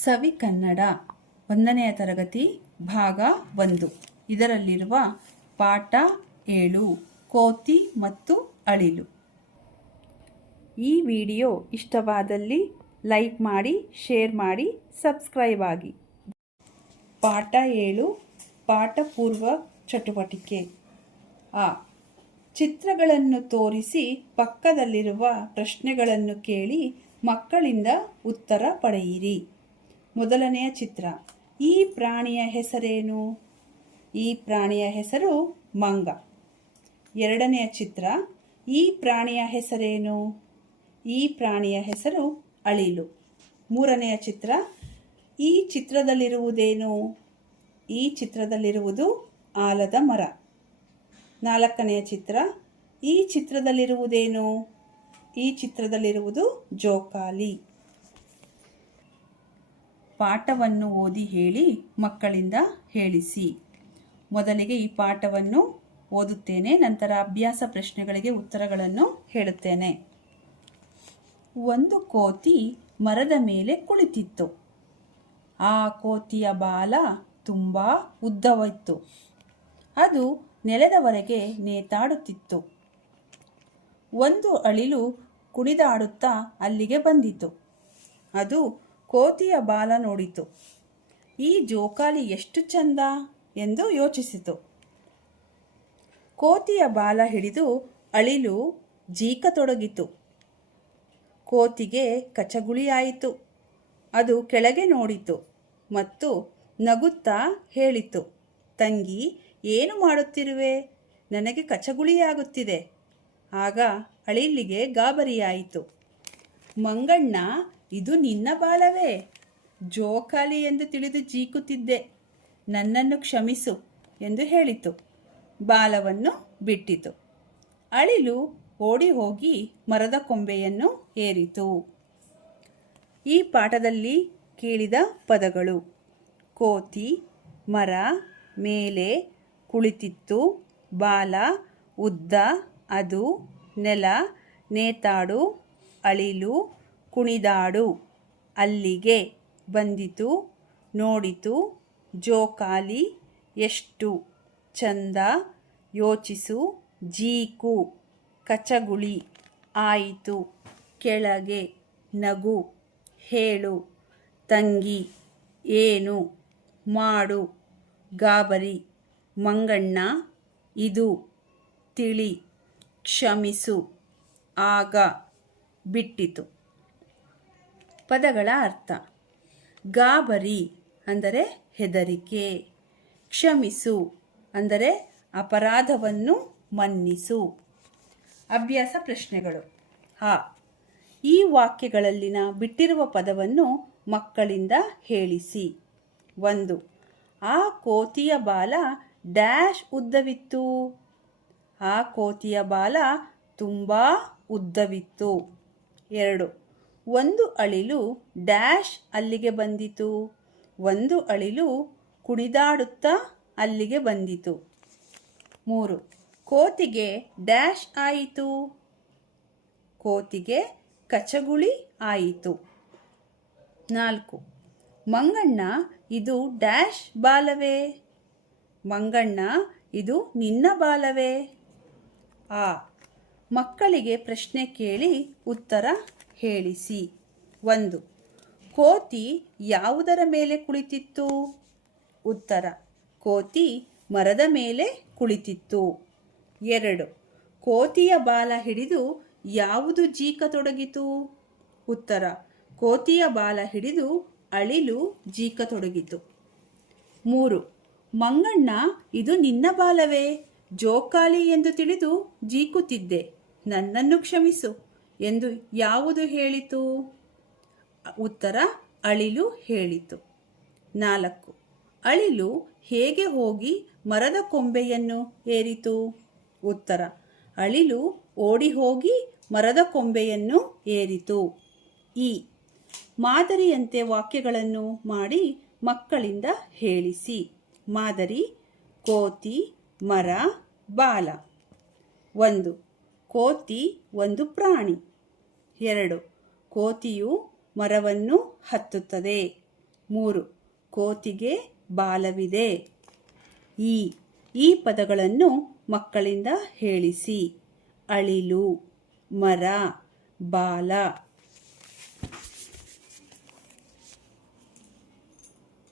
ಸವಿ ಕನ್ನಡ 1ನೆಯ ತರಗತಿ ಭಾಗ 1 ಇದರಲ್ಲಿರುವ ಪಾಠ 7 ಕೋತಿ ಮತ್ತು ಅಳಿಲು. ಈ ವಿಡಿಯೋ ಇಷ್ಟವಾದಲ್ಲಿ ಲೈಕ್ ಮಾಡಿ, ಶೇರ್ ಮಾಡಿ, ಸಬ್ಸ್ಕ್ರೈಬ್ ಆಗಿ. ಪಾಠ 7 ಪಾಠ ಪೂರ್ವ ಚಟುವಟಿಕೆ. ಚಿತ್ರಗಳನ್ನು ತೋರಿಸಿ ಪಕ್ಕದಲ್ಲಿರುವ ಪ್ರಶ್ನೆಗಳನ್ನು ಕೇಳಿ ಮಕ್ಕಳಿಂದ ಉತ್ತರ ಪಡೆಯಿರಿ. ಮೊದಲನೆಯ ಚಿತ್ರ. ಈ ಪ್ರಾಣಿಯ ಹೆಸರೇನು? ಈ ಪ್ರಾಣಿಯ ಹೆಸರು ಮಂಗ. ಎರಡನೆಯ ಚಿತ್ರ. ಈ ಪ್ರಾಣಿಯ ಹೆಸರೇನು? ಈ ಪ್ರಾಣಿಯ ಹೆಸರು ಅಳಿಲು. ಮೂರನೆಯ ಚಿತ್ರ. ಈ ಚಿತ್ರದಲ್ಲಿರುವುದೇನು? ಈ ಚಿತ್ರದಲ್ಲಿರುವುದು ಆಲದ ಮರ. ನಾಲ್ಕನೆಯ ಚಿತ್ರ. ಈ ಚಿತ್ರದಲ್ಲಿರುವುದೇನು? ಈ ಚಿತ್ರದಲ್ಲಿರುವುದು ಜೋಕಾಲಿ. ಪಾಠವನ್ನು ಓದಿ ಹೇಳಿ ಮಕ್ಕಳಿಂದ ಹೇಳಿಸಿ. ಮೊದಲಿಗೆ ಈ ಪಾಠವನ್ನು ಓದುತ್ತೇನೆ, ನಂತರ ಅಭ್ಯಾಸ ಪ್ರಶ್ನೆಗಳಿಗೆ ಉತ್ತರಗಳನ್ನು ಹೇಳುತ್ತೇನೆ. ಒಂದು ಕೋತಿ ಮರದ ಮೇಲೆ ಕುಳಿತಿತ್ತು. ಆ ಕೋತಿಯ ಬಾಲ ತುಂಬ ಉದ್ದವಿತ್ತು. ಅದು ನೆಲದವರೆಗೆ ನೇತಾಡುತ್ತಿತ್ತು. ಒಂದು ಅಳಿಲು ಕುಣಿದಾಡುತ್ತಾ ಅಲ್ಲಿಗೆ ಬಂದಿತು. ಅದು ಕೋತಿಯ ಬಾಲ ನೋಡಿತು. ಈ ಜೋಕಾಲಿ ಎಷ್ಟು ಚಂದ ಎಂದು ಯೋಚಿಸಿತು. ಕೋತಿಯ ಬಾಲ ಹಿಡಿದು ಅಳಿಲು ಜೀಕತೊಡಗಿತು. ಕೋತಿಗೆ ಕಚಗುಳಿಯಾಯಿತು. ಅದು ಕೆಳಗೆ ನೋಡಿತು ಮತ್ತು ನಗುತ್ತಾ ಹೇಳಿತು, ತಂಗಿ, ಏನು ಮಾಡುತ್ತಿರುವೆ? ನನಗೆ ಕಚಗುಳಿಯಾಗುತ್ತಿದೆ. ಆಗ ಅಳಿಲಿಗೆ ಗಾಬರಿಯಾಯಿತು. ಮಂಗಣ್ಣ, ಇದು ನಿನ್ನ ಬಾಲವೇ? ಜೋಕಾಲಿ ಎಂದು ತಿಳಿದು ಜೀಕುತ್ತಿದ್ದೆ. ನನ್ನನ್ನು ಕ್ಷಮಿಸು ಎಂದು ಹೇಳಿತು. ಬಾಲವನ್ನು ಬಿಟ್ಟಿತು. ಅಳಿಲು ಓಡಿ ಹೋಗಿ ಮರದ ಕೊಂಬೆಯನ್ನು ಏರಿತು. ಈ ಪಾಠದಲ್ಲಿ ಕೇಳಿದ ಪದಗಳು: ಕೋತಿ, ಮರ, ಮೇಲೆ, ಕುಳಿತಿತ್ತು, ಬಾಲ, ಉದ್ದ, ಅದು, ನೆಲ, ನೇತಾಡು, ಅಳಿಲು, ಕುಣಿದಾಡು, ಅಲ್ಲಿಗೆ, ಬಂದಿತು, ನೋಡಿತು, ಜೋಕಾಲಿ, ಎಷ್ಟು, ಚಂದ, ಯೋಚಿಸು, ಜೀಕು, ಕಚಗುಳಿ, ಆಯಿತು, ಕೆಳಗೆ, ನಗು, ಹೇಳು, ತಂಗಿ, ಏನು, ಮಾಡು, ಗಾಬರಿ, ಮಂಗಣ್ಣ, ಇದು, ತಿಳಿ, ಕ್ಷಮಿಸು, ಆಗ, ಬಿಟ್ಟಿತು. ಪದಗಳ ಅರ್ಥ: ಗಾಬರಿ ಅಂದರೆ ಹೆದರಿಕೆ, ಕ್ಷಮಿಸು ಅಂದರೆ ಅಪರಾಧವನ್ನು ಮನ್ನಿಸು. ಅಭ್ಯಾಸ ಪ್ರಶ್ನೆಗಳು. ಈ ವಾಕ್ಯಗಳಲ್ಲಿನ ಬಿಟ್ಟಿರುವ ಪದವನ್ನು ಮಕ್ಕಳಿಂದ ಹೇಳಿಸಿ. 1. ಆ ಕೋತಿಯ ಬಾಲ ಡ್ಯಾಶ್ ಉದ್ದವಿತ್ತು. ಆ ಕೋತಿಯ ಬಾಲ ತುಂಬ ಉದ್ದವಿತ್ತು. 2. ಒಂದು ಅಳಿಲು ಡ್ಯಾಶ್ ಅಲ್ಲಿಗೆ ಬಂದಿತು. ಒಂದು ಅಳಿಲು ಕುಣಿದಾಡುತ್ತಾ ಅಲ್ಲಿಗೆ ಬಂದಿತು. 3. ಕೋತಿಗೆ ಡ್ಯಾಶ್ ಆಯಿತು. ಕೋತಿಗೆ ಕಚಗುಳಿ ಆಯಿತು. 4. ಮಂಗಣ್ಣ, ಇದು ಡ್ಯಾಶ್ ಬಾಲವೇ? ಮಂಗಣ್ಣ, ಇದು ನಿನ್ನ ಬಾಲವೇ? ಮಕ್ಕಳಿಗೆ ಪ್ರಶ್ನೆ ಕೇಳಿ ಉತ್ತರ ಹೇಳಿಸಿ. 1. ಕೋತಿ ಯಾವುದರ ಮೇಲೆ ಕುಳಿತಿತ್ತು? ಉತ್ತರ: ಕೋತಿ ಮರದ ಮೇಲೆ ಕುಳಿತಿತ್ತು. 2. ಕೋತಿಯ ಬಾಲ ಹಿಡಿದು ಯಾವುದು ಜೀಕತೊಡಗಿತು? ಉತ್ತರ: ಕೋತಿಯ ಬಾಲ ಹಿಡಿದು ಅಳಿಲು ಜೀಕತೊಡಗಿತು. 3. ಮಂಗಣ್ಣ, ಇದು ನಿನ್ನ ಬಾಲವೇ? ಜೋಕಾಲಿ ಎಂದು ತಿಳಿದು ಜೀಕುತ್ತಿದ್ದೆ. ನನ್ನನ್ನು ಕ್ಷಮಿಸು ಎಂದು ಯಾವುದು ಹೇಳಿತು? ಉತ್ತರ: ಅಳಿಲು ಹೇಳಿತು. 4. ಅಳಿಲು ಹೇಗೆ ಹೋಗಿ ಮರದ ಕೊಂಬೆಯನ್ನು ಏರಿತು? ಉತ್ತರ: ಅಳಿಲು ಓಡಿ ಹೋಗಿ ಮರದ ಕೊಂಬೆಯನ್ನು ಏರಿತು. ಮಾದರಿಯಂತೆ ವಾಕ್ಯಗಳನ್ನು ಮಾಡಿ ಮಕ್ಕಳಿಂದ ಹೇಳಿಸಿ. ಮಾದರಿ: ಕೋತಿ, ಮರ, ಬಾಲ. 1. ಕೋತಿ ಒಂದು ಪ್ರಾಣಿ. 2. ಕೋತಿಯು ಮರವನ್ನು ಹತ್ತುತ್ತದೆ. 3. ಕೋತಿಗೆ ಬಾಲವಿದೆ. ಈ ಪದಗಳನ್ನು ಮಕ್ಕಳಿಂದ ಹೇಳಿಸಿ. ಅಳಿಲು, ಮರ, ಬಾಲ.